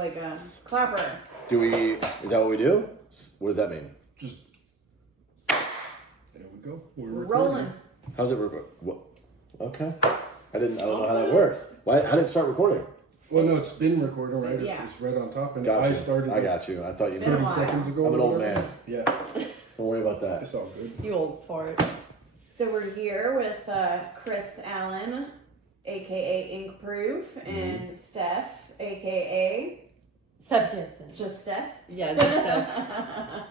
like a clapper. Is that what we do? What does that mean? Just there we go. We're rolling. How's it record? What? Okay. I don't know how that works. How did it start recording? Well, no, it's been recording, right? Yeah. It's right on top. And Gotcha. I started I got you. I thought you 30 knew. seconds ago. I'm an or old whatever. man. Yeah, Don't worry about that. it's all good. You old fart. So we're here with Chris Allen, aka Inkproof, and Steph, aka Steph gets it. just Steph. Yeah, just Steph.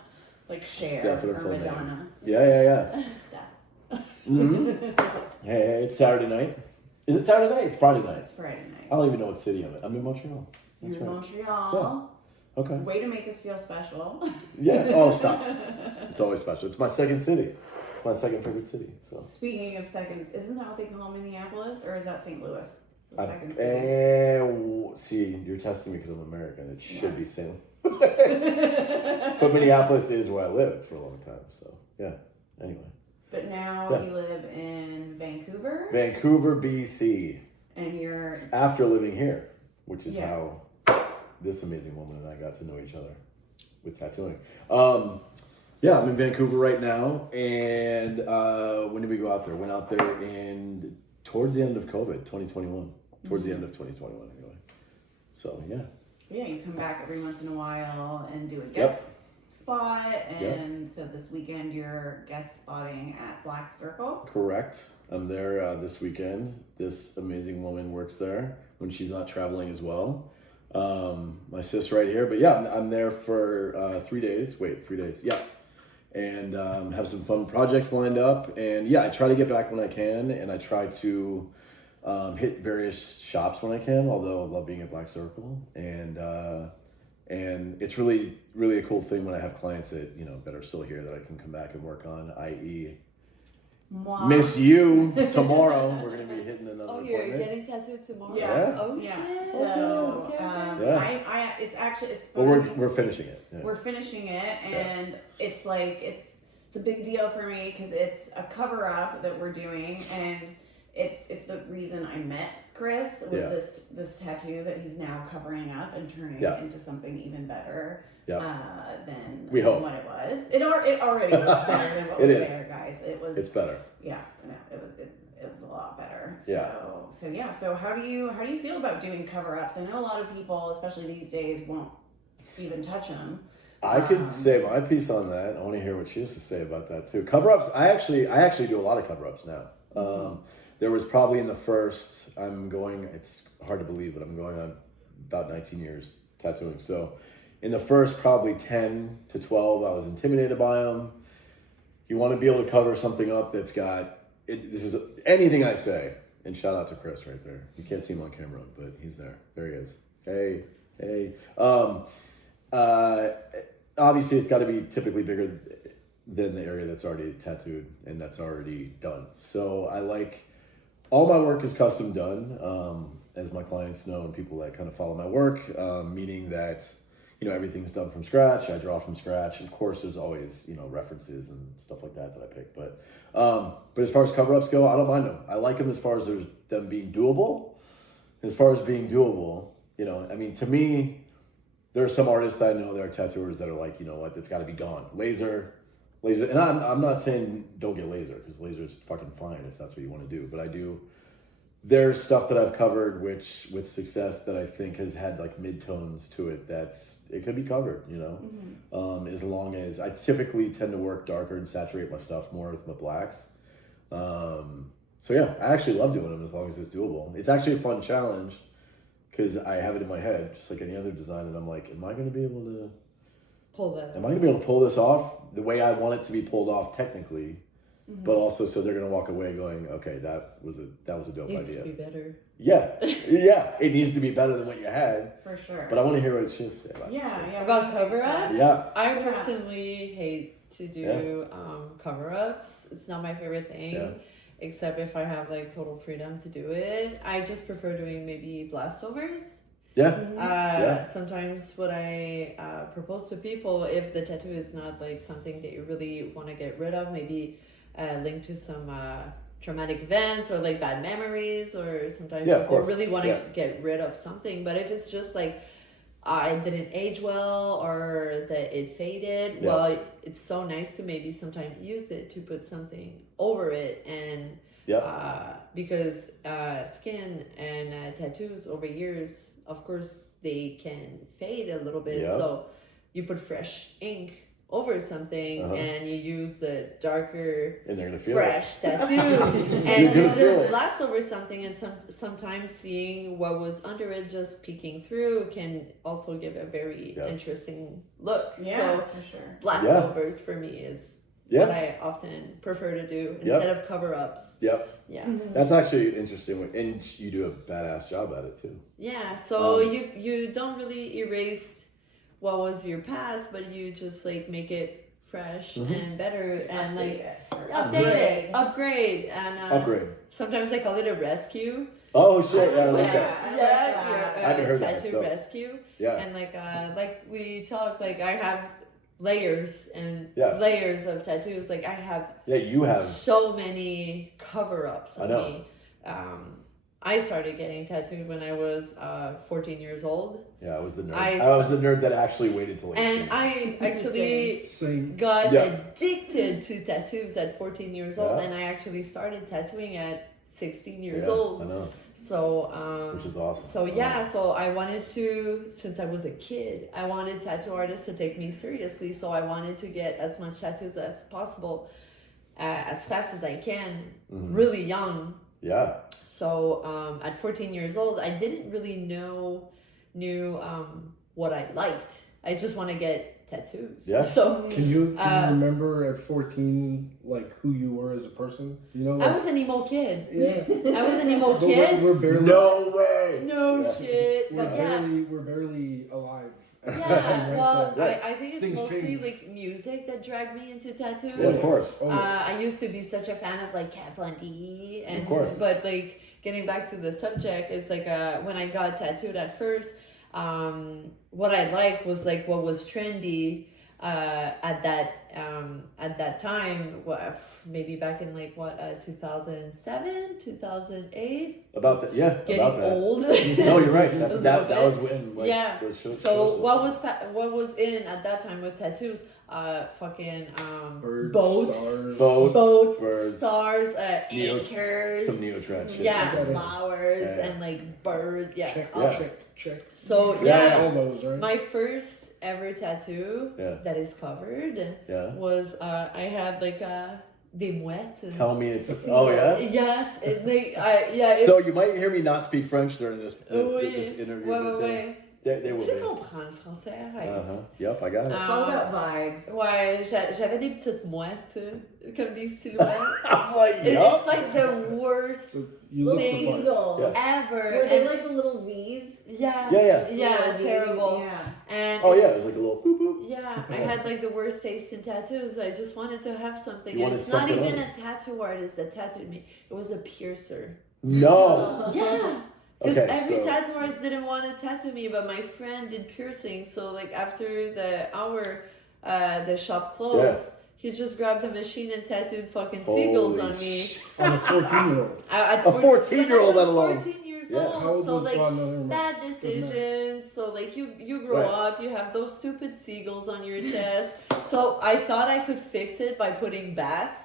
Like Cher Steph with or her full name. Madonna. Yeah. Just Steph. Hey, it's Saturday night. Is it Saturday night? It's Friday night. It's Friday night. I don't even know what city I'm in. I'm in Montreal. That's You're in right. Montreal. Okay. Way to make us feel special. Yeah. Oh, stop. It's always special. It's my second city. It's my second favorite city. So. Speaking of seconds, isn't that what they call Minneapolis, or is that St. Louis? The second city. See, you're testing me because I'm American. It should be St. But Minneapolis is where I lived for a long time. So yeah. Anyway. But now you live in Vancouver. Vancouver, BC. And you're After living here, which is how this amazing woman and I got to know each other with tattooing. Yeah, I'm in Vancouver right now, and when did we go out there? Went out there towards the end of COVID, 2021. Towards the end of 2021, anyway. So yeah. Yeah, you come back every once in a while and do a guest spot, and so this weekend you're guest spotting at Black Circle. Correct. I'm there this weekend. This amazing woman works there when she's not traveling as well. My sis right here, but yeah, I'm there for 3 days. Wait, 3 days. Yeah. And have some fun projects lined up. And yeah, I try to get back when I can, and I try to hit various shops when I can, although I love being at Black Circle. And it's really, really a cool thing when I have clients that, that are still here that I can come back and work on, i.e. Wow. Miss you tomorrow. We're going to be hitting another Oh, appointment. you're getting tattooed tomorrow? Yeah. Oh, Yeah. shit. So, Yeah. it's actually, it's Well, funny. we're finishing it. Yeah. We're finishing it, and it's like, it's a big deal for me because it's a cover up that we're doing, and it's the reason I met Chris was this tattoo that he's now covering up and turning into something even better than We hope. what it was. It already looks better than what was there, guys. It's better. Yeah, no, it was a lot better. Yeah. So how do you feel about doing cover ups? I know a lot of people, especially these days, won't even touch them. I could say my piece on that. I want to hear what she has to say about that too. Cover ups. I actually do a lot of cover ups now. There was probably in the first. It's hard to believe, but I'm going on about 19 years tattooing. So in the first probably 10 to 12, I was intimidated by them. You want to be able to cover something up that's got it. This is anything I say. And shout out to Chris right there. You can't see him on camera, but he's there. There he is. Hey. Obviously, it's got to be typically bigger than the area that's already tattooed and that's already done. So I like all my work is custom done, as my clients know and people that kind of follow my work, meaning that everything's done from scratch. I draw from scratch. Of course, there's always references and stuff like that I pick. But as far as cover ups go, I don't mind them. I like them as far as them being doable. As far as being doable, to me. There are some artists that I know, there are tattooers that are like, what, it's got to be gone. Laser. And I'm not saying don't get laser, because laser is fucking fine if that's what you want to do. But there's stuff that I've covered which with success that I think has had like midtones to it it could be covered, as long as I typically tend to work darker and saturate my stuff more with my blacks. So yeah, I actually love doing them as long as it's doable. It's actually a fun challenge. Because I have it in my head, just like any other design, and I'm like, am I going to be able to pull that? Am I going to be able to pull this off the way I want it to be pulled off technically, but also so they're going to walk away going, okay, that was a dope idea. It needs to be better. Yeah, it needs to be better than what you had. For sure. But I want to hear what she has to say about it. Yeah. About cover ups? Yeah. I personally hate to do cover ups. It's not my favorite thing. Yeah. Except if I have like total freedom to do it. I just prefer doing maybe blast overs. Yeah. Sometimes what I propose to people, if the tattoo is not like something that you really want to get rid of, maybe linked to some traumatic events or like bad memories, or sometimes people really want to get rid of something. But if it's just like it didn't age well or that it faded. Yeah. Well, it's so nice to maybe sometimes use it to put something over it and because skin and tattoos over years, of course, they can fade a little bit. So you put fresh ink over something and you use the darker and they're gonna feel fresh tattoo and it just lasts over something, and sometimes seeing what was under it just peeking through can also give a very interesting look. So for sure. blast overs for me is what I often prefer to do instead of cover-ups. That's actually interesting, and you do a badass job at it too. So you don't really erase what was your past, but you just like make it fresh and better and upgrade and sometimes I call it a rescue. Oh shit! Yeah, I like that. I haven't heard that. Tattoo rescue. And like we talked, like I have layers and layers of tattoos. Like I have you have so many cover-ups on me. I started getting tattooed when I was 14 years old. Yeah, I was the nerd. I was the nerd that actually waited till 18. And I actually got addicted to tattoos at 14 years old, and I actually started tattooing at 16 years old. I know. So, which is awesome. So so I wanted to, since I was a kid, I wanted tattoo artists to take me seriously. So I wanted to get as much tattoos as possible, as fast as I can, really young. So at 14 years old, I didn't really knew what I liked. I just want to get tattoos. So can you remember at 14 like who you were as a person? You know, I was an emo kid. I was an emo kid. We're barely, no way. No shit. We're barely alive. I think it's Things mostly change. like music that dragged me into tattoo. Yeah, of course. I used to be such a fan of like Kat Von D, and of course. But like getting back to the subject, it's like when I got tattooed at first, what I liked was like what was trendy at that time. Maybe back in like 2007, 2008. About that, Getting about that. old. No, you're right. That was when So what was in at that time with tattoos? Fucking birds, boats, birds, stars, anchors, some neo-trad shit. Flowers and like birds. Check. So all those, right? my first ever tattoo that is covered was I had like des mouettes. Tell me it's Yes, so you might hear me not speak French during this interview. Ouais. They will Tu be. comprends le français, arrête. Yep, I got it. It's all about vibes. Ouais, j'avais des petites mouettes, comme des silhouettes. I'm like, It's like the worst Little thing seagulls. ever. Were they like the little V's? Yeah, Little terrible. V's, And it was like a little boop boop. Yeah, I had like the worst taste in tattoos. I just wanted to have something. You And wanted it's not something even on a tattoo artist that tattooed me. It was a piercer. No. Yeah. Because Okay, every so- tattoo artist didn't want to tattoo me, but my friend did piercing. So like after the hour, the shop closed. He just grabbed a machine and tattooed fucking seagulls on me. On a 14-year-old. A 14-year-old, let alone. 14 years Yeah. How old. old So was like Bob? bad decisions. So like you grow up, you have those stupid seagulls on your chest. So I thought I could fix it by putting bats.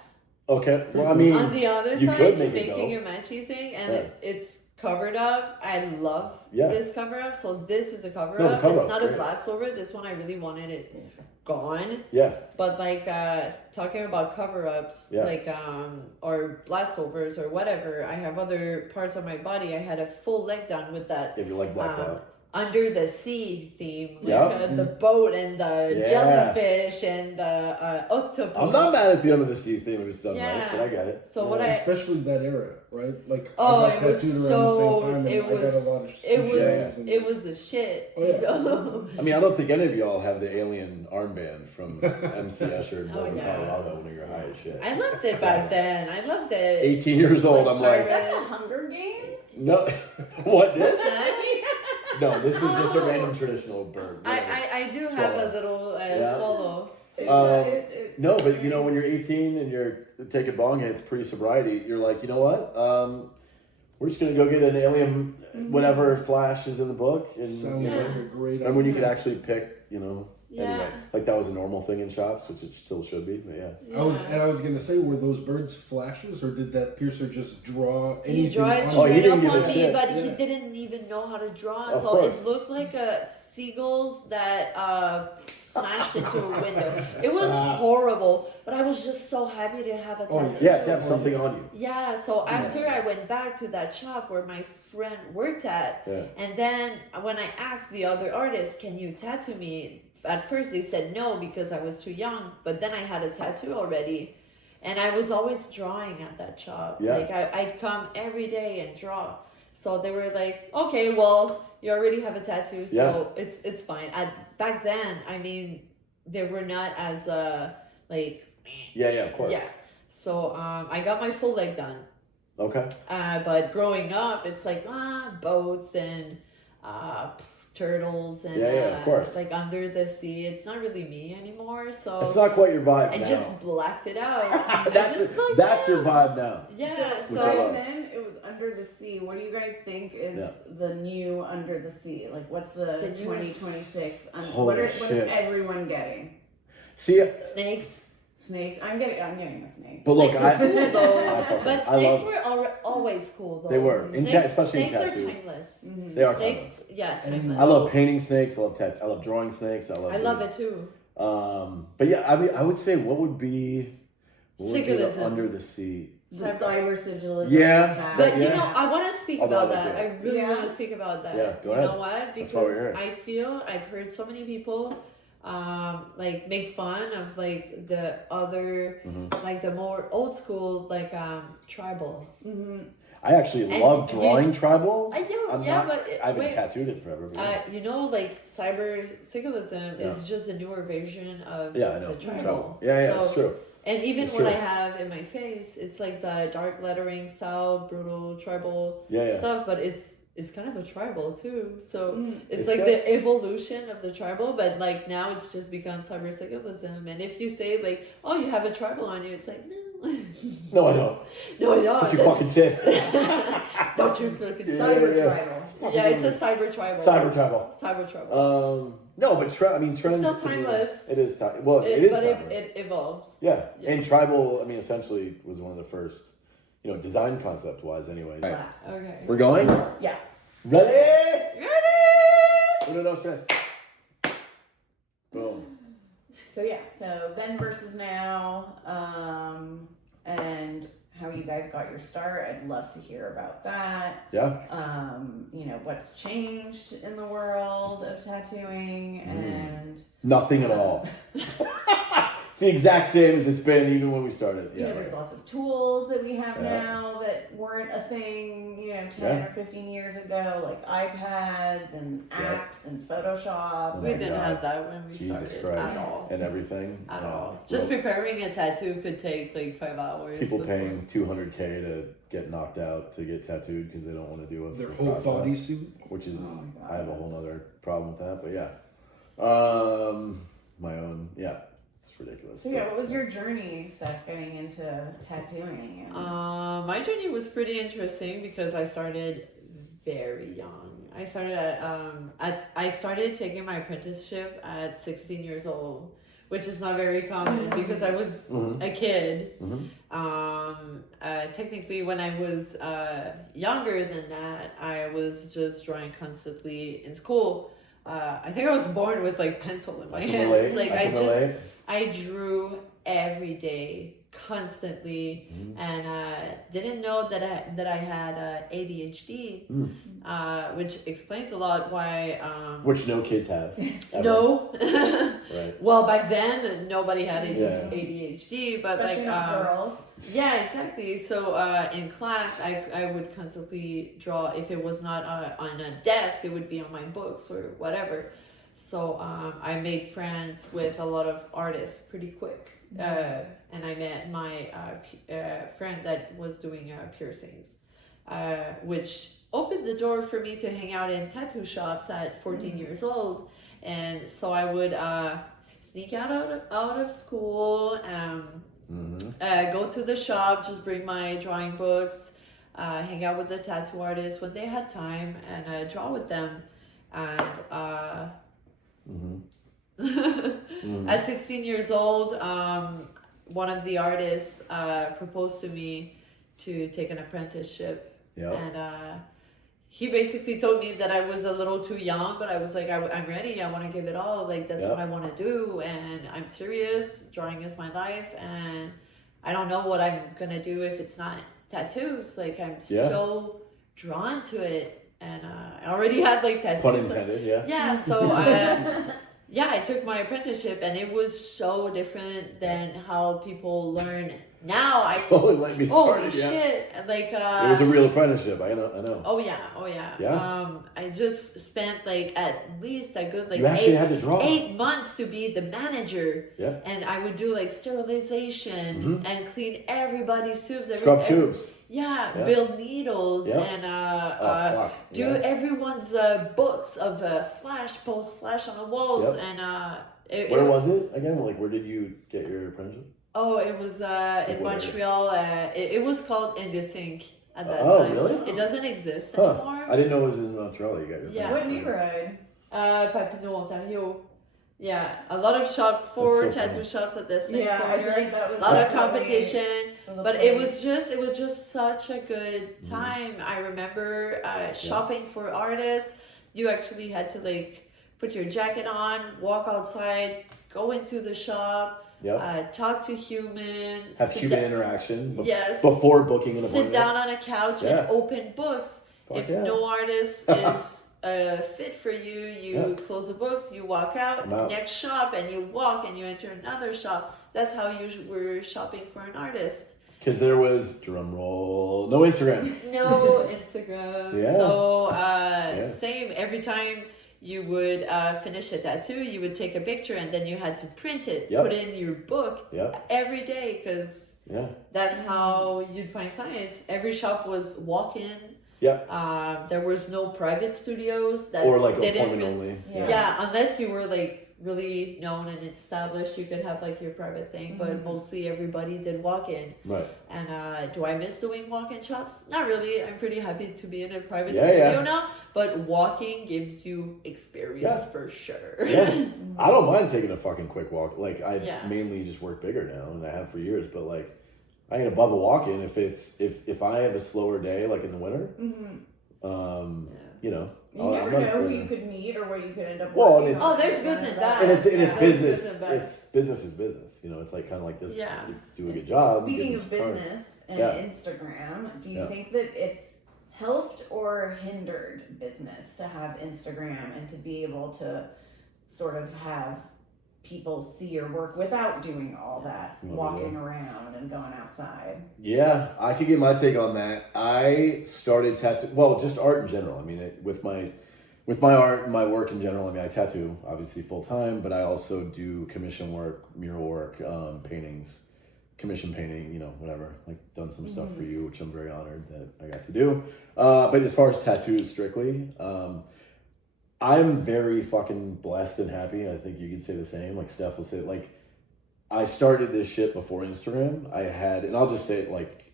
Okay. Well, I mean, On the other you side, could to make it making go. a matchy thing, and it's covered up. I love this cover up. So this is a cover No, the up. cover It's up's not a great. blast over. This one I really wanted it gone. Yeah. But like talking about cover ups, like or blast overs or whatever, I have other parts of my body. I had a full leg done with that. If you like blacked out. Under the sea theme, like the boat and the jellyfish and the octopus. I'm not mad at the under the sea theme if it's done right, but I get it. So what especially that era, right? Like it was around the same time, and I got a lot of it was the shit. Oh, yeah. So. I mean, I don't think any of y'all have the alien armband from MC Escher in Boulder, Colorado when you're high as shit. I loved it back then. I loved it. 18 years old, I'm like, Is that the Hunger Games? no. What, this? What's that? No, this is just a random traditional bird. I do Swallow. have a little swallow. No, but when you're 18 and you're taking bong hits pre-sobriety, you're like, you know what? we're just gonna go get an alien, whatever Flash is in the book, and Sounds like a great idea. and when you could actually pick, anyway, Yeah. like that was a normal thing in shops, which it still should be. But yeah. I was gonna say, were those birds flashes, or did that piercer just draw anything? He drew it on Oh, he straight didn't up give a on me, shit. but Yeah. he didn't even know how to draw. Of So course. it looked like a seagulls that smashed into a window. It was horrible, but I was just so happy to have a Oh, yeah. tattoo. Yeah, to have something on you. Yeah, so after I went back to that shop where my friend worked at, Yeah. and then when I asked the other artists, can you tattoo me? At first they said no because I was too young, but then I had a tattoo already. And I was always drawing at that shop. Yeah. Like I'd come every day and draw. So they were like, okay, well, you already have a tattoo, so it's fine. Back then, I mean, they were not as like Yeah, of course. yeah. So I got my full leg done. Okay. But growing up, it's like boats and turtles and Yeah, of course. like under the sea. It's not really me anymore. So It's not quite your vibe I now. just blacked it out. that's your vibe now. Yeah. Which I So love. then it was Under the Sea. What do you guys think is Yeah. the new Under the Sea? Like, what's the The new- 2026? Holy What is shit. everyone getting? See, Snakes. Snakes. I'm getting a snake. but look, Snakes are cool I though. But I snakes love- were always cool though. They were. Especially in snakes are tattoo. timeless. Mhm. They are timeless. Snakes, yeah, timeless. I love painting snakes. I love drawing snakes. I love it too. But yeah, I mean, I would say what would be the Sigilism. Under the Sea? The cyber sigilism. Yeah. But Yeah. I want to speak Although about I like that. it. I really Yeah. want to speak about that. Yeah, go you ahead. know what? That's why we're Because here. I feel I've heard so many people like make fun of like the other like the more old school like tribal. Mm-hmm. I actually And love drawing tribal. I know, I haven't wait. tattooed it forever. But yeah. You know, like cyber symbolism Yeah. is just a newer version of Yeah, I know. the tribal. Tribal. Yeah, So- it's true. And even It's what true. I have in my face, it's like the dark lettering style, brutal tribal Yeah. stuff, but it's kind of a tribal too. So it's It's like good. the evolution of the tribal, but like now it's just become cyber symbolism. And if you say like, oh, you have a tribal on you, it's like no, No, I don't. no, I don't. But you fucking said. But you fucking Yeah, Cyber yeah. tribal. Yeah, it's a cyber tribal. Cyber tribal. Cyber tribal. No, but I mean, trends. still to me- timeless. It is time. Well, it is but timeless. it evolves. Yeah. Yeah. And tribal, I mean, essentially was one of the first, design concept wise anyway. Right. Okay. We're going? Yeah. Ready? Ready? Uno, dos, tres. Boom. So yeah, so then versus now, and how you guys got your start. I'd love to hear about that. Yeah. What's changed in the world of tattooing and Nothing at all. It's the exact same as it's been even when we started. Yeah. there's lots of tools that we have Yeah. now that weren't a thing, 10 Yeah. or 15 years ago, like iPads and Yeah. apps and Photoshop. Oh We my didn't God. have that when we Jesus started Christ. at all. And everything. At Yeah. all. Just Well, preparing a tattoo could take like 5 hours. people before. paying $200K to get knocked out to get tattooed because they don't want to do it. Their whole bodysuit. Which is, Oh my God, I have a whole that's- nother problem with that. But yeah. My own. Yeah. It's ridiculous. So yeah, what was your journey, Steph, getting into tattooing? And My journey was pretty interesting because I started very young. I started I started taking my apprenticeship at 16 years old, which is not very common because I was a kid. Technically, when I was younger than that, I was just drawing constantly in school. I think I was born with like pencil in my hands. Like I drew every day, constantly, and didn't know that I had ADHD, which explains a lot why. Which no kids have. Ever. No. Right. Well, back then nobody had Yeah. ADHD, but especially like not girls. yeah, exactly. So in class, I would constantly draw. If it was not on a desk, it would be on my books or whatever. So I made friends with a lot of artists pretty quick. And I met my friend that was doing piercings, which opened the door for me to hang out in tattoo shops at 14 years old. And so I would sneak out of school, go to the shop, just bring my drawing books, hang out with the tattoo artists when they had time, and draw with them. And at 16 years old, one of the artists proposed to me to take an apprenticeship. And he basically told me that I was a little too young, but I was like, I'm ready. I want to give it all. Like, that's what I want to do. And I'm serious. Drawing is my life. And I don't know what I'm going to do if it's not tattoos. Like, I'm so drawn to it. And I already had, like, tattoos. Pun intended, Yeah, so I took my apprenticeship, and it was so different than how people learn now. I totally let me started. Holy shit! Like it was a real apprenticeship. I know. Oh yeah. I just spent like at least a good you actually had to draw 8 months to be the manager. Yeah. And I would do like sterilization and clean everybody's tubes. Scrub tubes. Yeah, build needles and do everyone's books of post flash on the walls and where was it again? Like, where did you get your apprenticeship? Oh, it was in Montreal. It was called Indesync at that time. Oh, really? It doesn't exist anymore. I didn't know it was in Montreal. You got your Yeah. What neighborhood? Papineau, Ontario. Yeah, a lot of tattoo shops at the same corner. I feel like that was a lot of competition, but place. it was just such a good time. I remember shopping for artists. You actually had to like put your jacket on, walk outside, go into the shop, talk to humans, have human interaction. Yes, before booking an appointment. Sit down on a couch and open books. If no artist is fit for you, you close the books, you walk out, next shop, and you walk and you enter another shop. That's how you were shopping for an artist. Because there was, drum roll, no Instagram. No Instagram. So same, every time you would finish a tattoo, you would take a picture and then you had to print it, put it in your book every day, because that's how you'd find clients. Every shop was walk-in. There was no private studios that or like appointment only. Unless you were like really known and established, you could have like your private thing, but mostly everybody did walk-in. Right. And do I miss doing walk-in shops? Not really. I'm pretty happy to be in a private studio now, but walking gives you experience for sure. I don't mind taking a fucking quick walk. Like, I mainly just work bigger now, and I have for years, but like, I ain't above a walk-in if I have a slower day, like in the winter. You know, you never know who you could meet or what you could end up working on. There's goods and bads. And it's business. It's business is business. You know, it's like kind of like this. You do a good job. Speaking of business and Instagram, do you think that it's helped or hindered business to have Instagram and to be able to sort of have people see your work without doing all that walking around and going outside? Yeah, I could get my take on that. I started just art in general. I mean, with my art and my work in general, I mean, I tattoo obviously full time, but I also do commission work, mural work, paintings, commission painting, you know, whatever. Like, done some stuff for you, which I'm very honored that I got to do. But as far as tattoos strictly, I'm very fucking blessed and happy. I think you could say the same. Like, Steph will say, like, I started this shit before Instagram. I had, and I'll just say it, like,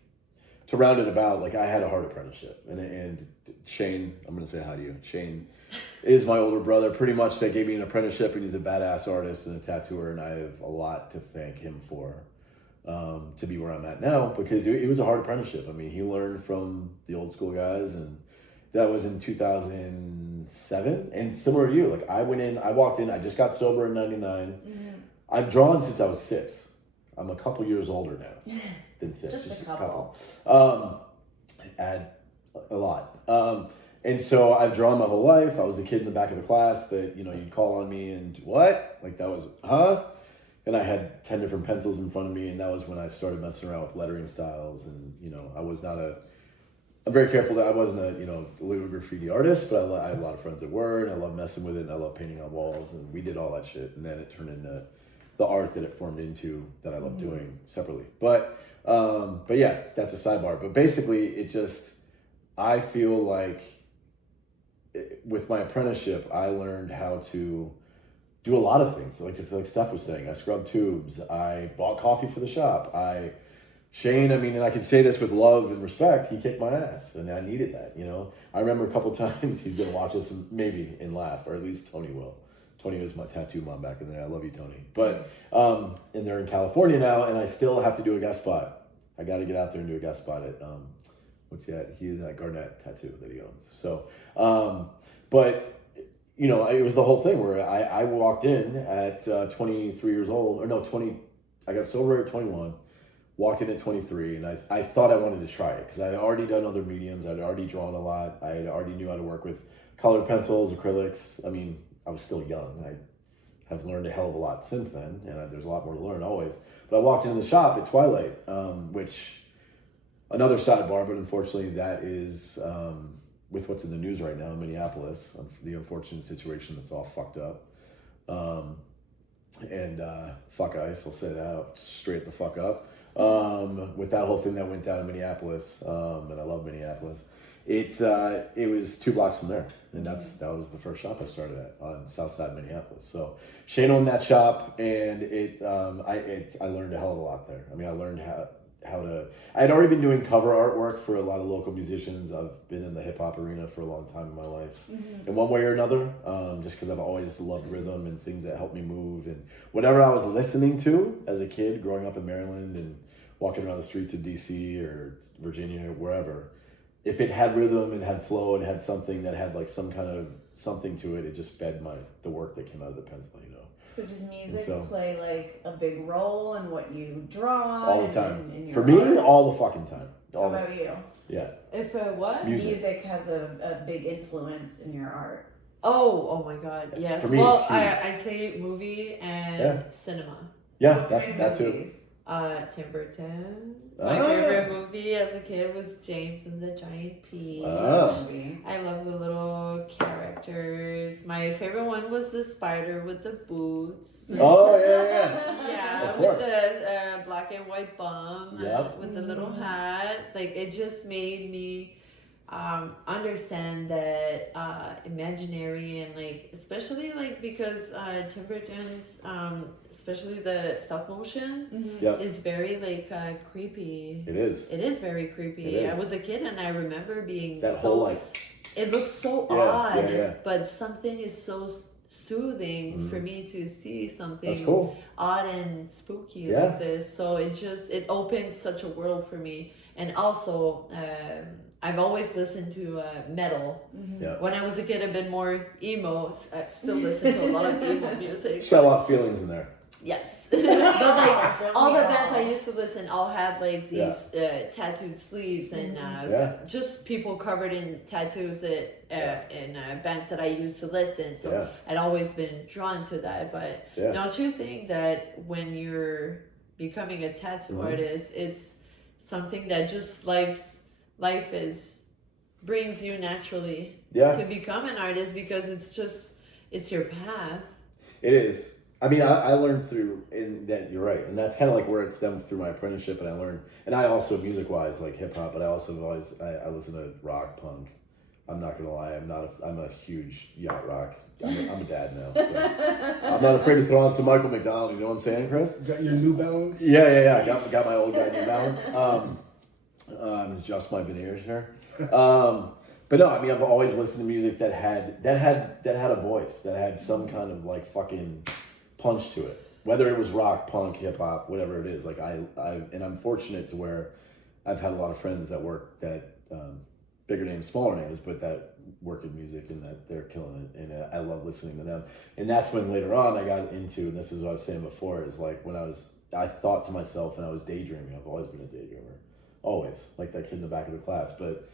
to round it about, like, I had a hard apprenticeship. And Shane, I'm going to say hi to you. Shane is my older brother, pretty much, that gave me an apprenticeship, and he's a badass artist and a tattooer, and I have a lot to thank him for to be where I'm at now, because it was a hard apprenticeship. I mean, he learned from the old school guys, and that was in 2007. And similar to you, like, I walked in, I just got sober in 99. I've drawn since I was 6. I'm a couple years older now than 6. Just a couple. Add a lot. And so I've drawn my whole life. I was the kid in the back of the class that, you know, you'd call on me and what? Like, that was, And I had 10 different pencils in front of me. And that was when I started messing around with lettering styles. And, you know, I'm very careful that I wasn't a, you know, little graffiti artist, but I had a lot of friends that were, and I love messing with it, and I love painting on walls, and we did all that shit. And then it turned into the art that it formed into that I love doing separately. But yeah, that's a sidebar. But basically, I feel like with my apprenticeship, I learned how to do a lot of things. Like Steph was saying, I scrubbed tubes, I bought coffee for the shop, I Shane, I mean, and I can say this with love and respect, he kicked my ass, and I needed that, you know? I remember a couple times he's going to watch this maybe and laugh, or at least Tony will. Tony was my tattoo mom back in the day. I love you, Tony. But, and they're in California now, and I still have to do a guest spot. I got to get out there and do a guest spot at, what's he at? He is at Garnett Tattoo that he owns. So, but, you know, it was the whole thing where I walked in at 23 years old, or no, 20, I got sober at 21. Walked in at 23, and I thought I wanted to try it because I had already done other mediums. I'd already drawn a lot. I had already knew how to work with colored pencils, acrylics. I mean, I was still young. I have learned a hell of a lot since then, and there's a lot more to learn always. But I walked into the shop at Twilight, which, another sidebar, but unfortunately that is, with what's in the news right now in Minneapolis, the unfortunate situation that's all fucked up. Fuck ICE, I'll say that straight the fuck up. With that whole thing that went down in Minneapolis, and I love Minneapolis. It was 2 blocks from there, and that was the first shop I started at on South Side Minneapolis. So Shane owned that shop, and I learned a hell of a lot there. I mean, I learned how to. I had already been doing cover artwork for a lot of local musicians. I've been in the hip hop arena for a long time in my life, in one way or another. Just because I've always loved rhythm and things that help me move, and whatever I was listening to as a kid, growing up in Maryland and walking around the streets of DC or Virginia or wherever. If it had rhythm and had flow and had something that had like some kind of something to it, it just fed the work that came out of the pencil, you know. So does music play like a big role in what you draw? All the time. In your For me, art? all the fucking time. How about you? Yeah. If what? Music has a big influence in your art. Oh my God, yes. For me, well, it's huge. I say movie and cinema. Yeah, that's it. Movies? Tim Burton. My favorite movie as a kid was James and the Giant Peach. I love the little characters. My favorite one was the spider with the boots. Oh, yeah. Yeah, with the black and white bum. Yep. With the little hat. Like, it just made me understand that imaginary and like, especially like because Tim Burton's especially the stop motion is very like creepy. It is. It is very creepy. I was a kid and I remember being that whole like. It looks so odd, but something is so soothing for me to see something odd and spooky like this. So it opens such a world for me, and also. I've always listened to metal. When I was a kid, a bit more emo. I still listen to a lot of emo music. There's got a lot of feelings in there. Yes. But like all the bands I used to listen all had like these tattooed sleeves and just people covered in tattoos that in bands that I used to listen. So I'd always been drawn to that. But don't you think that when you're becoming a tattoo artist, it's something that just life brings you naturally to become an artist, because it's your path. It is. I mean, I learned through, and that you're right, and that's kind of like where it stemmed through my apprenticeship. And I learned, and I also music wise like hip hop, but I also I listen to rock, punk. I'm not gonna lie, I'm a huge yacht rock. I'm a dad now, so I'm not afraid to throw on some Michael McDonald. You know what I'm saying, Chris? Got your New Balance? Yeah. I got my old guy New Balance. Just my veneers here. But no, I mean, I've always listened to music that had a voice, that had some kind of like fucking punch to it. Whether it was rock, punk, hip hop, whatever it is. Like and I'm fortunate to where I've had a lot of friends that work that bigger names, smaller names, but that work in music and that they're killing it. And I love listening to them. And that's when later on I got into, and this is what I was saying before, is like when I thought to myself and I was daydreaming. I've always been a daydreamer. Always, like that kid in the back of the class, but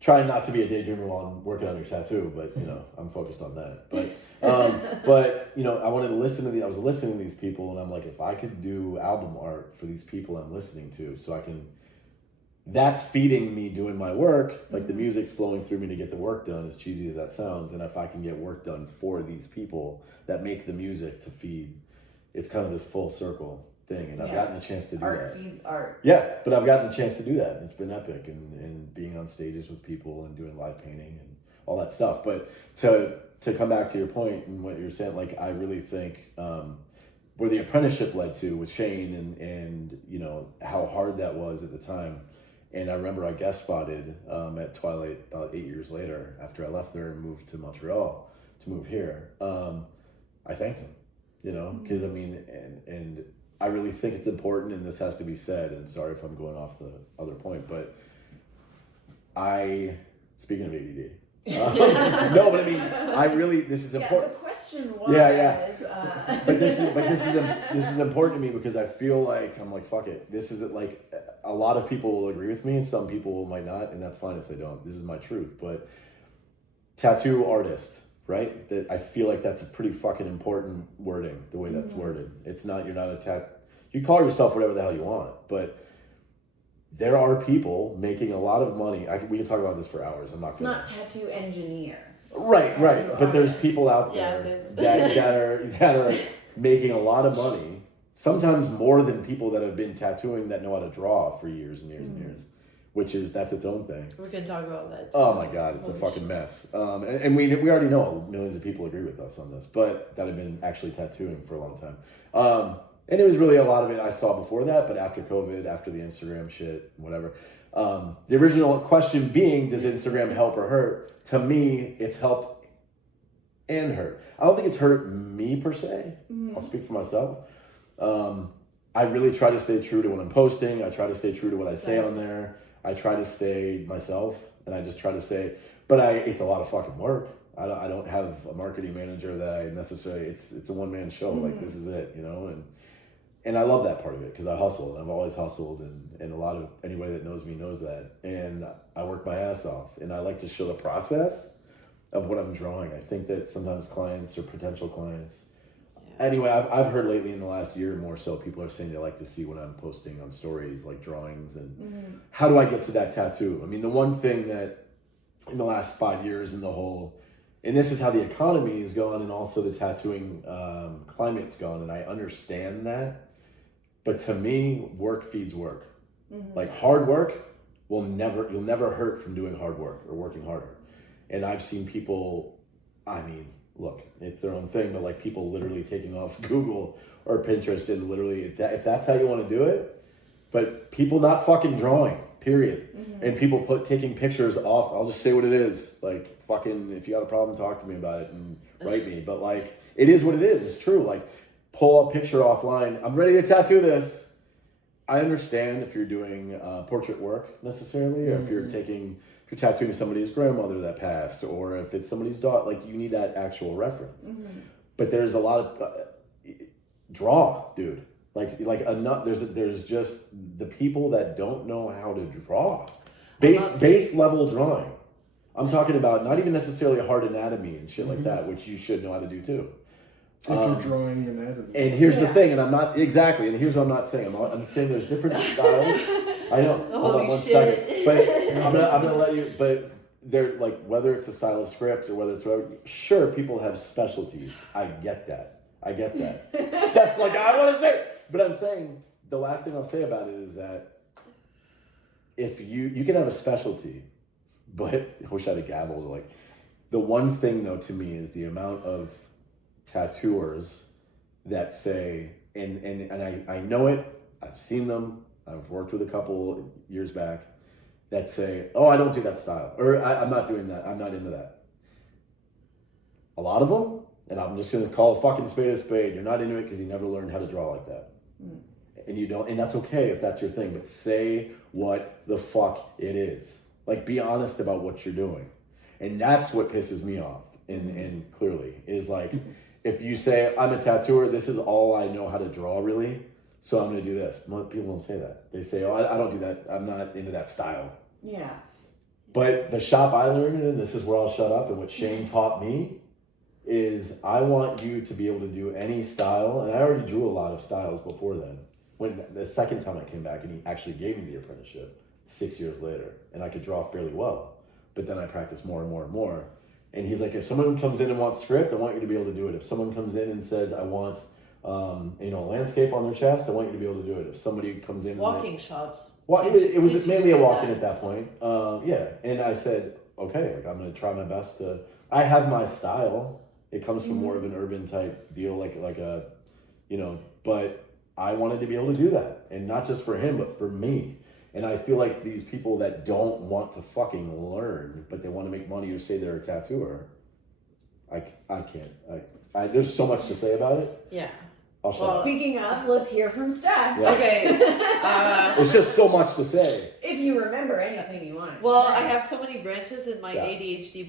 trying not to be a daydreamer while I'm working on your tattoo, but you know, I'm focused on that. But you know, I wanted to listen to I was listening to these people, and I'm like, if I could do album art for these people I'm listening to, so I can, that's feeding me doing my work, like the music's flowing through me to get the work done, as cheesy as that sounds, and if I can get work done for these people that make the music to feed, it's kind of this full circle thing, and I've gotten a chance to do art that. Feeds art. Yeah, but I've gotten a chance to do that, and it's been epic, and being on stages with people and doing live painting and all that stuff. But to come back to your point and what you're saying, like I really think where the apprenticeship led to with Shane and you know how hard that was at the time. And I remember I guest spotted at Twilight about 8 years later after I left there and moved to Montreal to move here. I thanked him, you know, because I mean, and I really think it's important, and this has to be said, and sorry if I'm going off the other point, but speaking of ADD, no, but I mean, this is important. The question was, But this is important to me because I feel like I'm like, fuck it. This is like a lot of people will agree with me, and some people might not, and that's fine if they don't. This is my truth. But tattoo artist, right? That I feel like that's a pretty fucking important wording. The way that's worded. It's not you're not a you call yourself whatever the hell you want, but there are people making a lot of money. We can talk about this for hours. I'm not. It's not tattoo engineer. Right. But there's people out there that are making a lot of money, sometimes more than people that have been tattooing that know how to draw for years and years and years, that's its own thing. We can talk about that too. Oh my God, it's a fucking mess. And we already know millions of people agree with us on this, but that have been actually tattooing for a long time. And it was really a lot of it I saw before that, but after COVID, after the Instagram shit, whatever. The original question being, does Instagram help or hurt? To me, it's helped and hurt. I don't think it's hurt me per se. I'll speak for myself. I really try to stay true to what I'm posting. I try to stay true to what I say on there. I try to stay myself, and I just try to say, but it's a lot of fucking work. I don't have a marketing manager that I necessarily, it's a one-man show. Like, this is it, you know? And I love that part of it because I hustled. I've always hustled, and a lot of anybody that knows me knows that. And I work my ass off, and I like to show the process of what I'm drawing. I think that sometimes clients or potential clients. Anyway, I've heard lately in the last year more so people are saying they like to see what I'm posting on stories, like drawings, and how do I get to that tattoo? I mean, the one thing that in the last 5 years in the whole, and this is how the economy is going, and also the tattooing climate's gone, and I understand that. But to me, work feeds work. Like hard work you'll never hurt from doing hard work or working harder. And I've seen people, I mean, look, it's their own thing, but like people literally taking off Google or Pinterest and literally, if that's how you want to do it, but people not fucking drawing, period. And people taking pictures off, I'll just say what it is. Like, fucking, if you got a problem, talk to me about it and write me. But like, it is what it is. It's true. Like, pull a picture offline. I'm ready to tattoo this. I understand if you're doing portrait work necessarily, or if you're tattooing somebody's grandmother that passed, or if it's somebody's daughter, like you need that actual reference. But there's a lot of draw, dude. Like enough. There's just the people that don't know how to draw, base level drawing. I'm talking about not even necessarily hard anatomy and shit like that, which you should know how to do too. If you're drawing anatomy. And here's the thing, and I'm not exactly, and here's what I'm not saying. I'm saying there's different styles. I know. Hold on one second. But I'm gonna let you. But they're like, whether it's a style of script or whether it's whatever. Sure, people have specialties. I get that. Steph's like, I want to say, but I'm saying the last thing I'll say about it is that if you can have a specialty, but I wish I had a gavel. Like, the one thing though to me is the amount of tattooers that say, and I know it, I've seen them, I've worked with a couple years back that say, oh, I don't do that style, or I'm not doing that, I'm not into that. A lot of them, and I'm just gonna call a fucking spade a spade, you're not into it because you never learned how to draw like that. And you don't, and that's okay if that's your thing, but say what the fuck it is. Like, be honest about what you're doing. And that's what pisses me off, and clearly, is like, if you say, I'm a tattooer, this is all I know how to draw, really, so I'm going to do this. People don't say that. They say, oh, I don't do that. I'm not into that style. Yeah. But the shop I learned in, this is where I'll shut up, and what Shane taught me is I want you to be able to do any style, and I already drew a lot of styles before then. When the second time I came back, and he actually gave me the apprenticeship 6 years later, and I could draw fairly well. But then I practiced more and more and more. And he's like, if someone comes in and wants script, I want you to be able to do it. If someone comes in and says, I want, landscape on their chest, I want you to be able to do it. If somebody comes in, walking shops. It was mainly a walk-in at that point. And I said, okay, like, I'm gonna try my best to. I have my style. It comes from more of an urban type deal, like a you know, but I wanted to be able to do that, and not just for him, but for me. And I feel like these people that don't want to fucking learn, but they want to make money or say they're a tattooer, I can't. There's so much to say about it. Yeah. I'll shut up. Speaking of, let's hear from Steph. Yeah. Okay. There's just so much to say. If you remember anything you want. Well, I have so many branches in my Yeah. ADHD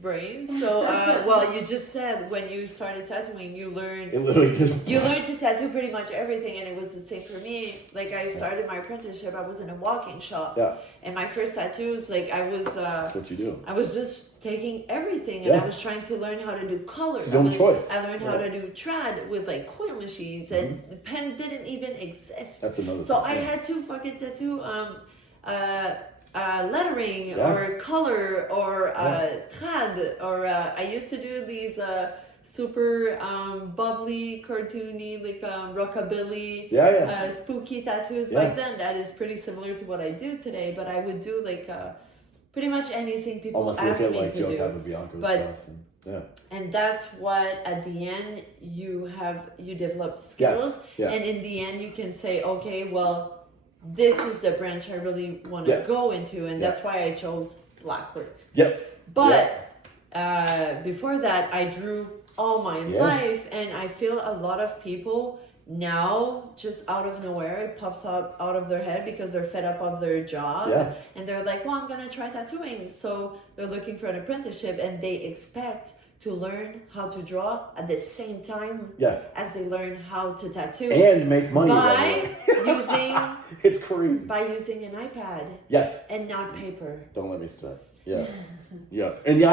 brain. So, well, you just said when you started tattooing, you learned It literally just... you learned to tattoo pretty much everything, and it was the same for me. Like I started my apprenticeship, I was in a walk-in shop, Yeah, and my first tattoos, like I was, that's what you do. I was just taking everything, and Yeah. I was trying to learn how to do colors. It's your own choice. I learned how Yeah. to do trad with like coil machines, and the pen didn't even exist. That's another So thing. I Yeah. had to fucking tattoo lettering Yeah. or color or trad, or I used to do these super bubbly, cartoony, like rockabilly, Yeah. spooky tattoos Yeah. back then. That is pretty similar to what I do today, but I would do like pretty much anything people Almost look ask at me like to Joe do. Capobianco But- stuff. Yeah. And that's what at the end you develop skills, Yeah. and in the end you can say, okay, well, this is the branch I really want to Yeah. go into, and Yeah. that's why I chose black work. Yep. But before that, I drew all my Yeah. life, and I feel a lot of people now, just out of nowhere, it pops up out of their head because they're fed up of their job, Yeah. and they're like, well, I'm gonna try tattooing. So they're looking for an apprenticeship, and they expect to learn how to draw at the same time Yeah. as they learn how to tattoo And make money. by that way. using It's crazy. using an iPad Yes. and not paper. Don't let me stress. Yeah. Yeah. And the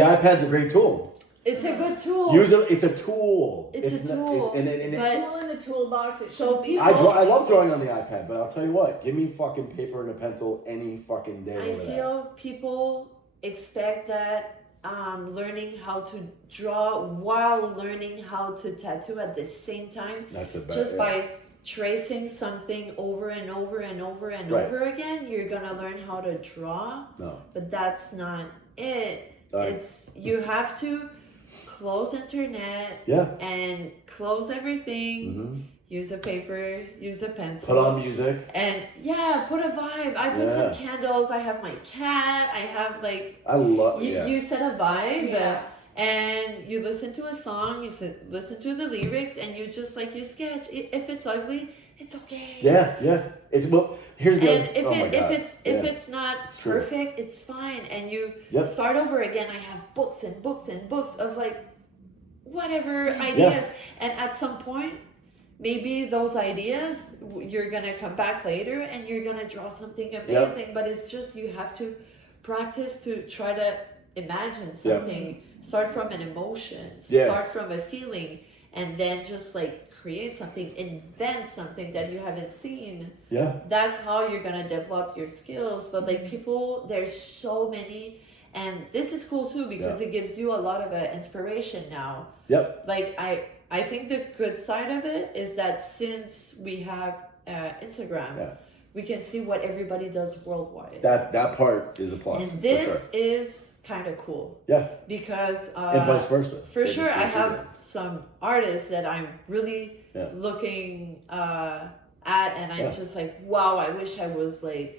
iPad's a great tool. It's a good tool. Use it. It's a tool. It's a not- tool, and but- Tool in the toolbox. It So should be. people- I love drawing on the iPad, but I'll tell you what. Give me fucking paper and a pencil any fucking day. I over that. feel people expect that learning how to draw while learning how to tattoo at the same time, That's a bad. just by tracing something over and over and over and Right. over again, you're gonna learn how to draw. No. But that's not it. Right. It's you have to close internet Yeah. and close everything. Hmm. Use a paper, use a pencil. Put on music. And yeah, put a vibe. I put some Yeah. candles. I have my cat. I have like I love. you, Yeah. you set a vibe, Yeah. and you listen to a song. You listen to the lyrics, and you just like you sketch. If it's ugly, it's okay. Yeah. Yeah. It's well. Here's the. And oh my God. if Yeah. it's not true. perfect, it's fine. And you Yep. start over again. I have books and books and books of like whatever ideas, and at some point, maybe those ideas you're gonna come back later and you're gonna draw something amazing. But it's just you have to practice to try to imagine something. Start from an emotion. Yeah. Start from a feeling, and then just like create something, invent something that you haven't seen. Yeah. That's how you're gonna develop your skills. But like people, there's so many, and this is cool too because it gives you a lot of inspiration now. Yep. Like I think the good side of it is that since we have Instagram, we can see what everybody does worldwide. That part is a plus. And this for sure. is kind of cool. Yeah. Because And vice versa. for They sure, can see I what you're have doing. some artists that I'm really looking at, and I'm just like, wow, I wish I was like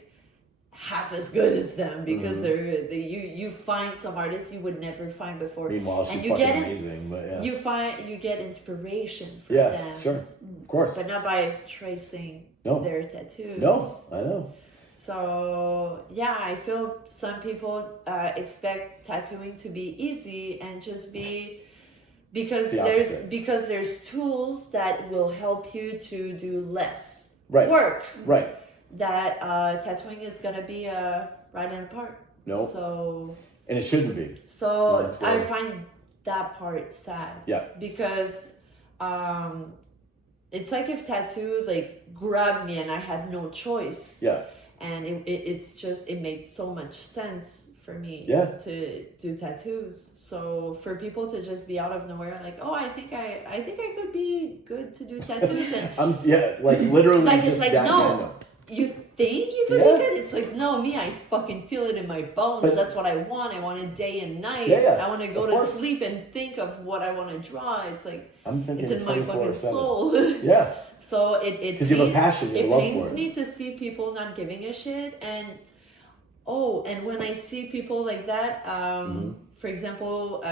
half as good as them because you find some artists you would never find before. Meanwhile, she's and you fucking get amazing. But yeah. you get inspiration from Yeah. them. Sure. Of course. But not by tracing No. their tattoos. No. I know. So yeah, I feel some people expect tattooing to be easy and just be because The there's opposite. tools that will help you to do less Right. work. Right. That tattooing is gonna be right in a part. No. So And it shouldn't be. so That's I right. find that part sad. Yeah. Because it's like if tattoo like grabbed me and I had no choice. Yeah. And it's just it made so much sense for me to do tattoos. So for people to just be out of nowhere like, oh, I think I could be good to do tattoos, and Like literally like just it's like that no, random. you think you could make it? It's like, no, me, I fucking feel it in my bones. But, that's what I want. I want it day and night. Yeah, I want to go to sleep and think of what I want to draw. It's like, I'm thinking it's in my fucking soul. Yeah. So it because you have a passion, you have love for it. It pains me to see people not giving a shit. And when I see people like that, for example,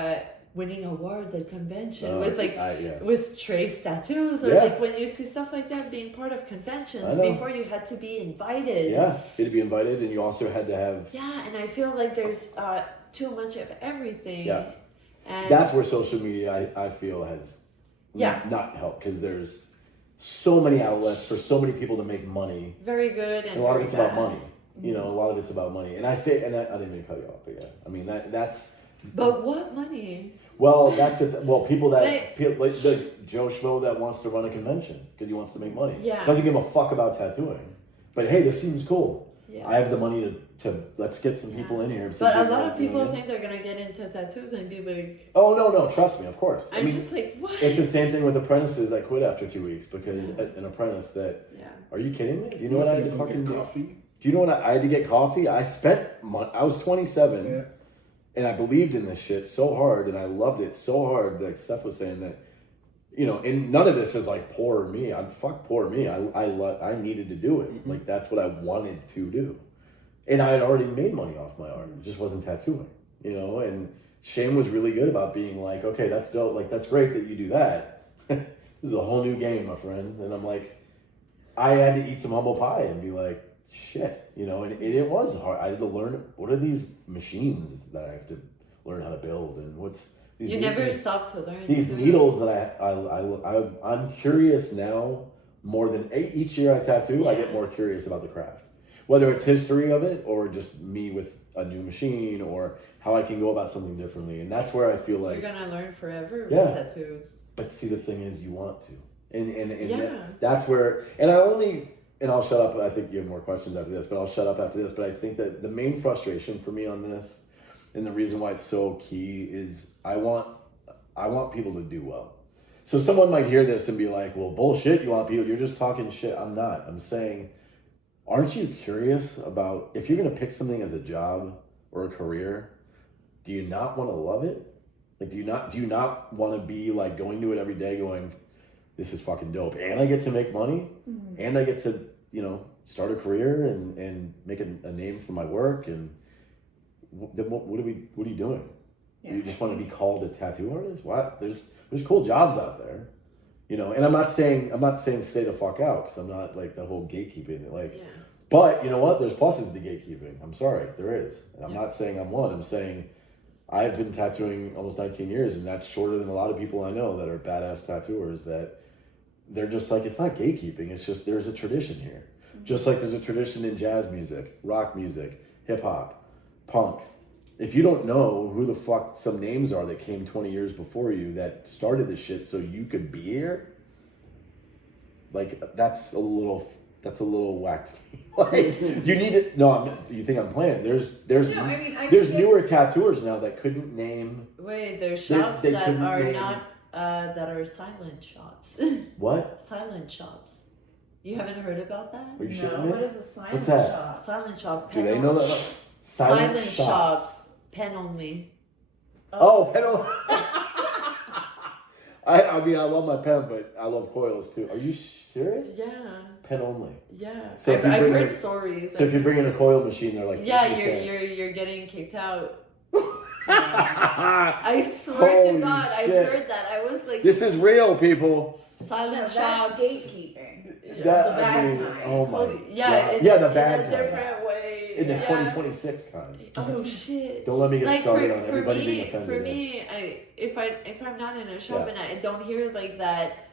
winning awards at convention with Trace tattoos, or like when you see stuff like that being part of conventions. Before you had to be invited. Yeah, you had to be invited, and you also had to have. Yeah, and I feel like there's too much of everything. Yeah, and that's where social media I feel has not helped, because there's so many outlets for so many people to make money. Very good, and a lot of it's about bad. money. You know, a lot of it's about money, and I didn't mean to cut you off, but yeah, I mean that's. But what money? Well, that's it. Well, people like the Joe Schmo that wants to run a convention because he wants to make money. Yeah. Doesn't give a fuck about tattooing. But hey, this seems cool. Yeah. I have the money to let's get some people in here. But a lot of people think they're gonna get into tattoos and be like, oh no, trust me, of course. I mean, just like, what? It's the same thing with apprentices that quit after 2 weeks because an apprentice that. Yeah. Are you kidding me? Do you know what I had to fucking do? Coffee. Do you know what I had to get coffee? I was 27. Yeah. And I believed in this shit so hard, and I loved it so hard. Like Steph was saying that, you know, and none of this is like poor me. Fuck poor me. I needed to do it. Like that's what I wanted to do, and I had already made money off my art. It just wasn't tattooing, you know. And Shane was really good about being like, okay, that's dope. Like that's great that you do that. This is a whole new game, my friend. And I'm like, I had to eat some humble pie and be like, shit, you know, and it was hard. I had to learn what are these machines that I have to learn how to build, and what's these. You never stop to learn. These needles that I'm curious now more than each year I tattoo. I get more curious about the craft, whether it's history of it or just me with a new machine or how I can go about something differently. And that's where I feel like you're gonna learn forever with tattoos. But see, the thing is, you want to, and that's where, and I'll shut up. I think you have more questions after this, but I'll shut up after this. But I think that the main frustration for me on this, and the reason why it's so key, is I want people to do well. So someone might hear this and be like, well, bullshit, you want people, you're just talking shit. I'm not. I'm saying, aren't you curious about, if you're going to pick something as a job or a career, do you not want to love it? Like, do you not want to be like going to it every day going, this is fucking dope, and I get to make money, and I get to, you know, start a career and make a name for my work, and then what are you doing? Yeah. You just want to be called a tattoo artist? What? There's cool jobs out there, you know. And I'm not saying stay the fuck out, because I'm not like the whole gatekeeping like. Yeah. But you know what? There's pluses to gatekeeping. I'm sorry, there is. And I'm not saying I'm one. I'm saying I've been tattooing almost 19 years, and that's shorter than a lot of people I know that are badass tattooers that. They're just like, it's not gatekeeping. It's just, there's a tradition here. Just like there's a tradition in jazz music, rock music, hip hop, punk. If you don't know who the fuck some names are that came 20 years before you that started this shit so you could be here, like that's a little whacked. Like you need to, you think I'm playing. There's newer tattooers now that couldn't name. Wait, there's shops that are not. That are silent shops. What? Silent shops. You haven't heard about that? Are you shitting me? What is a silent What's that? shop? Silent shop. Do they know that? Silent shops. Pen only. Oh, pen only. I mean, I love my pen, but I love coils too. Are you serious? Yeah. Pen only. Yeah. So I've heard stories. So if you bring in a coil machine, they're like, yeah, you're getting kicked out. I swear to God, I've heard that. I was like, this is real, people. Silent shops. That's gatekeeping. The bad kind. Oh my. The bad kind. Different way. In the 2026 kind. Oh shit. Don't let me get started on everybody being offended. For me, if I'm not in a shop and I don't hear like that,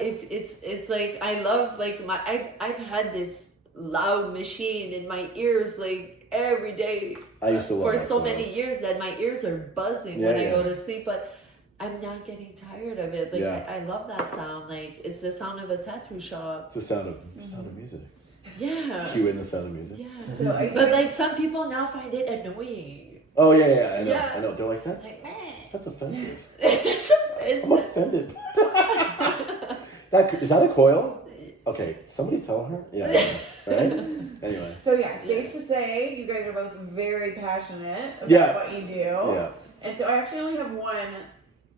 it's it's like I love like I've had this loud machine in my ears like every day. I used to love for so many years that my ears are buzzing when I go to sleep, but I'm not getting tired of it. Like I love that sound. Like it's the sound of a tattoo shop. It's the sound of music. Yeah. Cue in the sound of music. Yeah. So but like some people now find it annoying. Oh yeah, I know. They're like that's offensive. That's offensive. I'm offended. Is that a coil? Okay, somebody tell her. Yeah, right? Anyway. So yeah, safe to say you guys are both very passionate about Yeah. what you do. Yeah. And so I actually only have one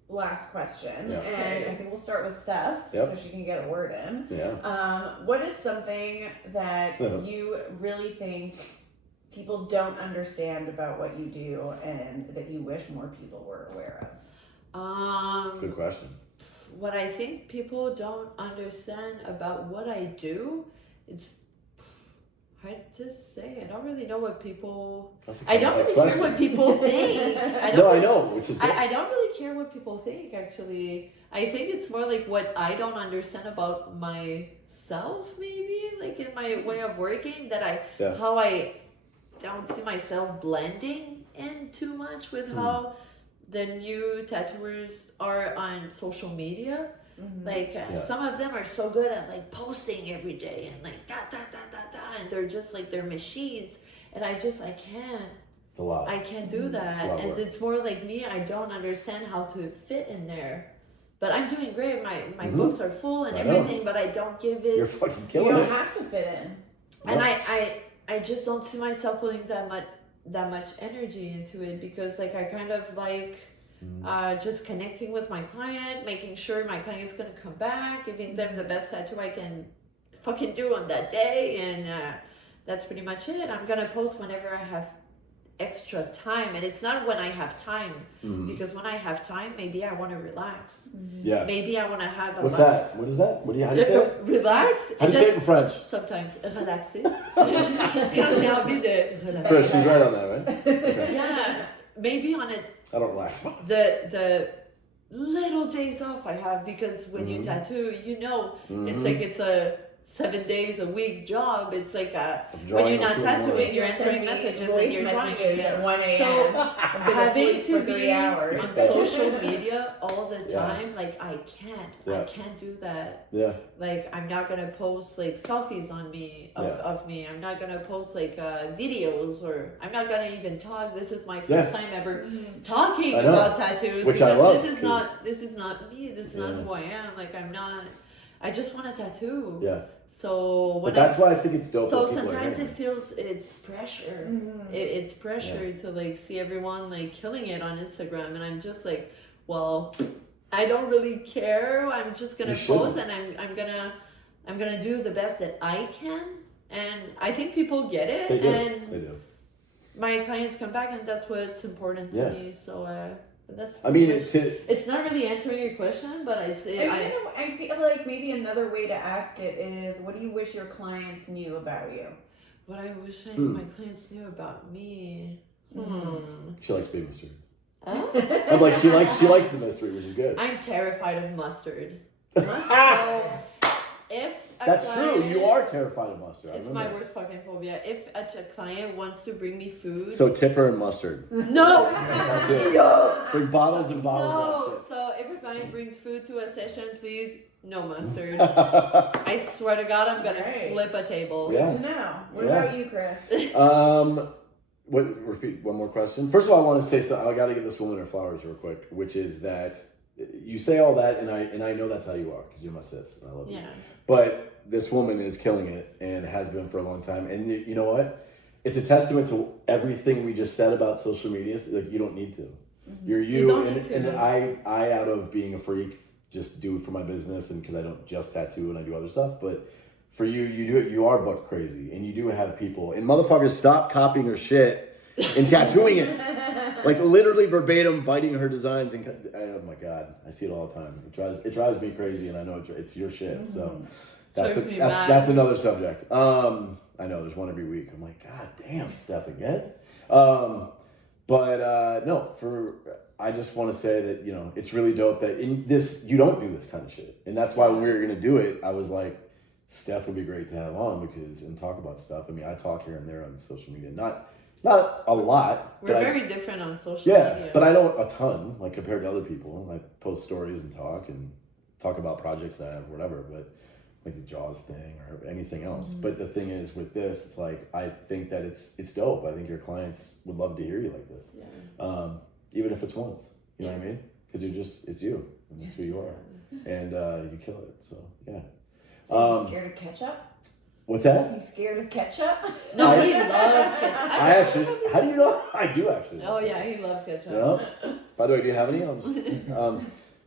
last question, Yeah. and I think we'll start with Steph, Yep. so she can get a word in. Yeah. What is something that you really think people don't understand about what you do, and that you wish more people were aware of? Good question. What I think people don't understand about what I do, it's hard to say. I don't really know what people. I don't really care what people think. I know, which is good. I don't really care what people think. Actually, I think it's more like what I don't understand about myself. Maybe like in my way of working, how I don't see myself blending in too much with how the new tattooers are on social media. Like some of them are so good at like posting every day and like and they're just like they're machines, and I can't. It's a lot. I can't do that, and it's more like me. I don't understand how to fit in there, but I'm doing great. My books are full and everything, but I don't give it. You're fucking killing it. You it. don't have to fit in. And I just don't see myself putting that much energy into it, because like I kind of like just connecting with my client, making sure my client is going to come back, giving them the best tattoo I can fucking do on that day, and that's pretty much it. I'm going to post whenever I have extra time, and it's not when I have time, because when I have time, maybe I want to relax. Yeah. Maybe I want to have What's that? What is that? How do you say it? Relax. How do you say it in French? Sometimes relaxer. Quand j'ai envie de relaxer. Chris, she's right on that, right? Okay. Yeah. Maybe on it. I don't relax. The little days off I have, because when you tattoo, it's like it's a 7 days a week job. It's like when you're not tattooing, you're answering messages and you're drawing. At 1 a.m. So having to be 3 hours on social media all the time, like I can't do that. Yeah. Like I'm not gonna post like selfies on me of me. I'm not gonna post like videos, or I'm not gonna even talk. This is my first time ever talking about tattoos, which because I love. This is not me. This is not who I am. Like I'm not. I just want a tattoo. Yeah. So but that's why I think it's dope. So sometimes it's pressure. It's pressure to like see everyone like killing it on Instagram, and I'm just like, well, I don't really care. I'm just gonna post, and I'm gonna do the best that I can, and I think people get it. They do. And they do. My clients come back, and that's what's important to me. So. That's it's not really answering your question, but I feel like maybe another way to ask it is, what do you wish your clients knew about you? What I wish my clients knew about me. She likes being mystery. I'm like, she likes the mystery, which is good. I'm terrified of mustard. If that's true, you are terrified of mustard. It's my worst fucking phobia. If a client wants to bring me food, so tip her in mustard. No. Bring bottles and bottles. No. So if a client brings food to a session, please no mustard. I swear to God, I'm gonna flip a table. Good to know. What about you, Chris? Repeat one more question. First of all, I want to say something. I got to give this woman her flowers real quick, which is that you say all that, and I know that's how you are, because you're my sis, and I love you. But this woman is killing it, and has been for a long time. And you know what? It's a testament to everything we just said about social media. So, like, you don't need to. You're you don't need to. And I, out of being a freak, just do it for my business, and because I don't just tattoo and I do other stuff. But for you, you do it. You are buck crazy, and you do have people. And motherfuckers, stop copying her shit and tattooing it. Like literally verbatim, biting her designs, and oh my God, I see it all the time. It drives me crazy, and I know it's your shit. So that's another subject. I know there's one every week. I'm like, God damn, Steph again. I just want to say that it's really dope that in this you don't do this kind of shit, and that's why when we were gonna do it, I was like, Steph would be great to have on and talk about stuff. I mean, I talk here and there on social media, not a lot. We're very different on social media. Yeah, but I don't a ton, like compared to other people. I post stories and talk about projects that I have, whatever, but like the Jaws thing or anything else. But the thing is with this, it's like, I think that it's dope. I think your clients would love to hear you like this. Yeah. Even if it's once, you know what I mean? Because it's you, and that's who you are. And you kill it, so yeah. So you scared of ketchup? What's that? You scared of ketchup? No, he loves ketchup. I actually, how do you know? I do actually. Oh yeah, he loves ketchup. Yeah. By the way, do you have any?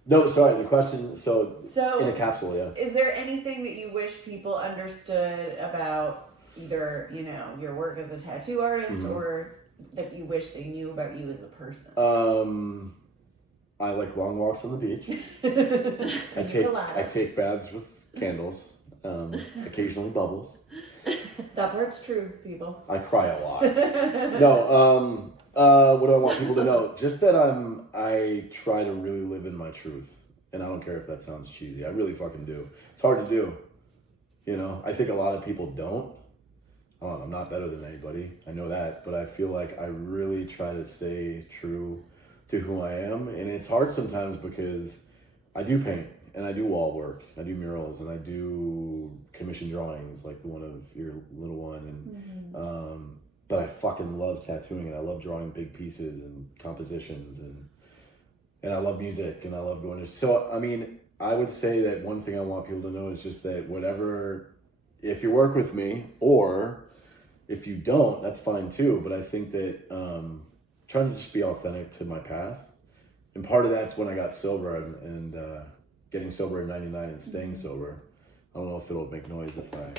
No, sorry. The question. So in a capsule, yeah. Is there anything that you wish people understood about either your work as a tattoo artist or that you wish they knew about you as a person? I like long walks on the beach. I take baths with candles. Occasionally bubbles. That part's true, people. I cry a lot. No, what do I want people to know? Just that I try to really live in my truth. And I don't care if that sounds cheesy. I really fucking do. It's hard to do. I think a lot of people don't. I don't know, I'm not better than anybody. I know that. But I feel like I really try to stay true to who I am. And it's hard sometimes because I do paint. And I do wall work, I do murals, and I do commission drawings like the one of your little one. And but I fucking love tattooing, and I love drawing big pieces and compositions, and I love music, and I love going to. So I mean, I would say that one thing I want people to know is just that whatever, if you work with me, or if you don't, that's fine too. But I think that trying to just be authentic to my path, and part of that's when I got sober and getting sober in 99 and staying sober. I don't know if it'll make noise if I,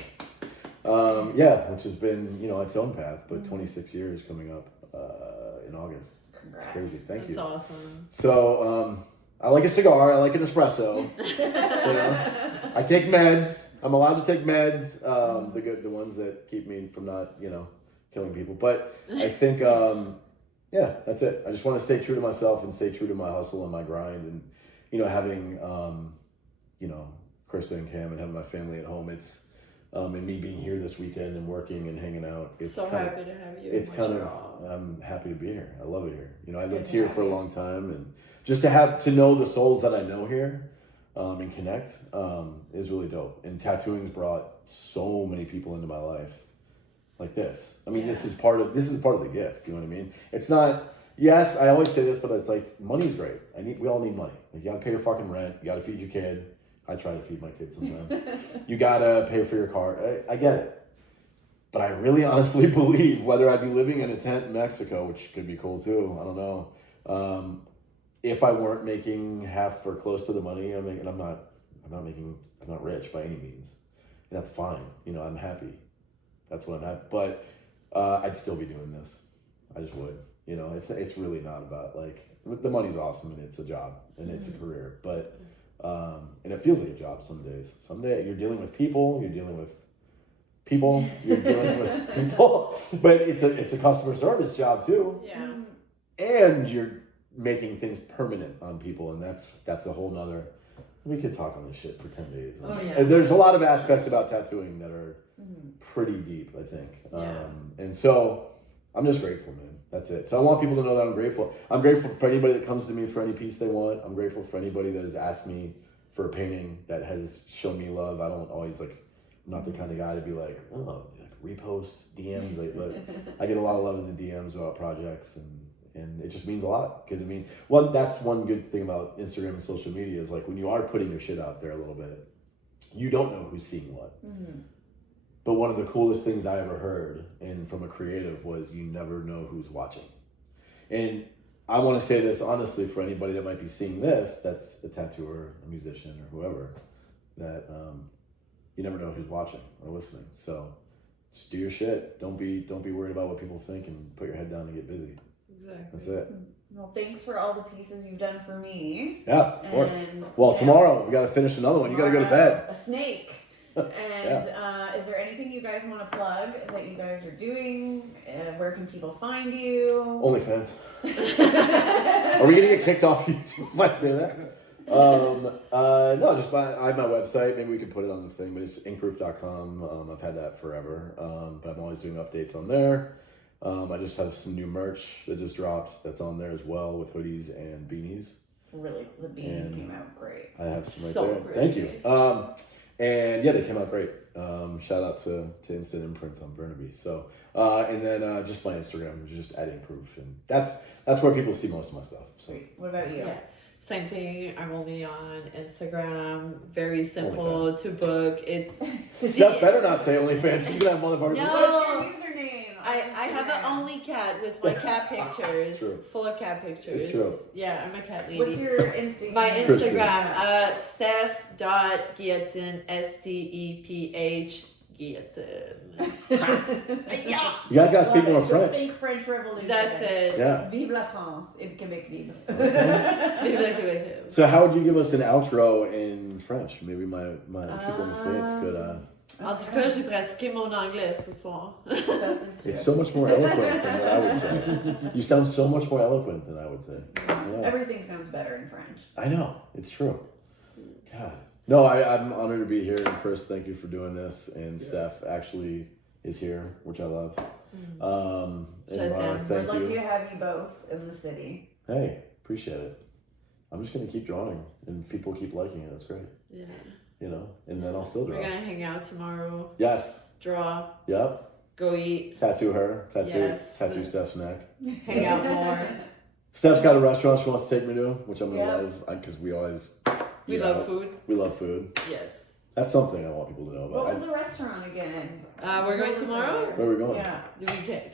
which has been, its own path, but 26 years coming up in August. Congrats. It's crazy. Thank you. That's awesome. So, I like a cigar. I like an espresso. I take meds. I'm allowed to take meds. The ones that keep me from not, killing people. But I think, that's it. I just want to stay true to myself and stay true to my hustle and my grind. And, having, Krista and Cam and having my family at home, it's, and me being here this weekend and working and hanging out. It's so happy to have you. It's kind of, I'm happy to be here. I love it here. I lived here for a long time, and just to know the souls that I know here, and connect, is really dope. And tattooing's brought so many people into my life like this. I mean, this is part of the gift. You know what I mean? It's not, yes, I always say this, but it's like, money's great. We all need money. Like, you gotta pay your fucking rent. You gotta feed your kid. I try to feed my kids sometimes. You gotta pay for your car. I get it. But I really honestly believe, whether I'd be living in a tent in Mexico, which could be cool too, I don't know. If I weren't making half or close to the money I'm making, I'm not rich by any means. And that's fine. I'm happy. That's what I'm at. But I'd still be doing this. I just would. It's really not about, like, the money's awesome and it's a job and it's a career, but and it feels like a job some days. Someday you're dealing with people, but it's a customer service job too. Yeah. And you're making things permanent on people, and that's a whole nother. We could talk on this shit for 10 days. Oh, yeah. And there's a lot of aspects about tattooing that are pretty deep, I think. And so I'm just grateful, man. That's it. So I want people to know that I'm grateful. I'm grateful for anybody that comes to me for any piece they want. I'm grateful for anybody that has asked me for a painting, that has shown me love. I don't always, like, I'm not the kind of guy to be like, oh, repost DMs. But I get a lot of love in the DMs about projects, and it just means a lot. Because, that's one good thing about Instagram and social media is, like, when you are putting your shit out there a little bit, you don't know who's seeing what. But one of the coolest things I ever heard, and from a creative, was you never know who's watching. And I want to say this honestly for anybody that might be seeing this, that's a tattooer, a musician, or whoever, that you never know who's watching or listening. So just do your shit. Don't be worried about what people think, and put your head down and get busy. Exactly. That's it. Well, thanks for all the pieces you've done for me. Yeah, of course. Well, tomorrow we got to finish another one. You got to go to bed. A snake. And is there anything you guys want to plug that you guys are doing? Where can people find you? OnlyFans. Are we gonna get kicked off YouTube if I say that? No, just I have my website. Maybe we can put it on the thing, but it's inkproof.com. I've had that forever, but I'm always doing updates on there. I just have some new merch that just dropped that's on there as well, with hoodies and beanies. Really, the beanies came out great. I have some right So there. pretty. Thank you. And yeah, they came out great. Shout out to Instant Imprints on Burnaby. So, and then just my Instagram, which is just @Inkproof, and that's where people see most of my stuff. So. Sweet. What about you? Yeah. Same thing. I'm only on Instagram. Very simple to book. It's Steph better not say OnlyFans. She's gonna have motherfuckers. No. What's your username? I have an only cat with my cat pictures. It's true. Full of cat pictures. It's true. Yeah, I'm a cat lady. What's your Instagram? My Christian. Instagram, Steph.Guillotine, STEPH Guillotine. Yeah. You guys ask people in Just French. think French Revolution. That's it. Yeah. Vive la France et Québec libre. Vive la Québec. So how would you give us an outro in French? Maybe my people in the States could. En tout cas, j'ai pratiqué mon anglais ce soir. It's so much more eloquent than what I would say. You sound so much more eloquent than I would say. Yeah. Everything sounds better in French. I know. It's true. God. No, I'm honored to be here. And Chris, thank you for doing this. And Steph actually is here, which I love. And Mara, We're thank lucky you. to have you both in the city. Hey, appreciate it. I'm just going to keep drawing. And people keep liking it. That's great. Yeah. You know, and then I'll still draw. We're gonna hang out tomorrow. Yes. Draw. Yep. Go eat. Tattoo her. Tattoo Yes. Steph's neck. Hang out more. Steph's got a restaurant she wants to take me to, which I'm gonna Yeah. love because we always We eat love out. food. We love food. Yes. That's something I want people to know about. What was the restaurant again? We're going tomorrow? Where are we going? Yeah.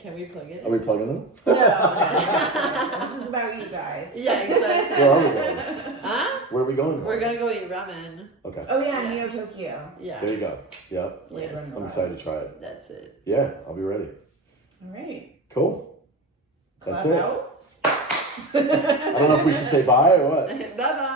Can we plug it? Are we plugging them? No. This is about you guys. Yeah, exactly. Where are we going? Huh? Where are we going? We're gonna go eat ramen. Okay. Oh yeah, Yeah. Neo Tokyo. Yeah. There you go. Yep. Yes. I'm excited to try it. That's it. Yeah, I'll be ready. All right. Cool. That's Clap it. out. I don't know if we should say bye or what. Bye bye.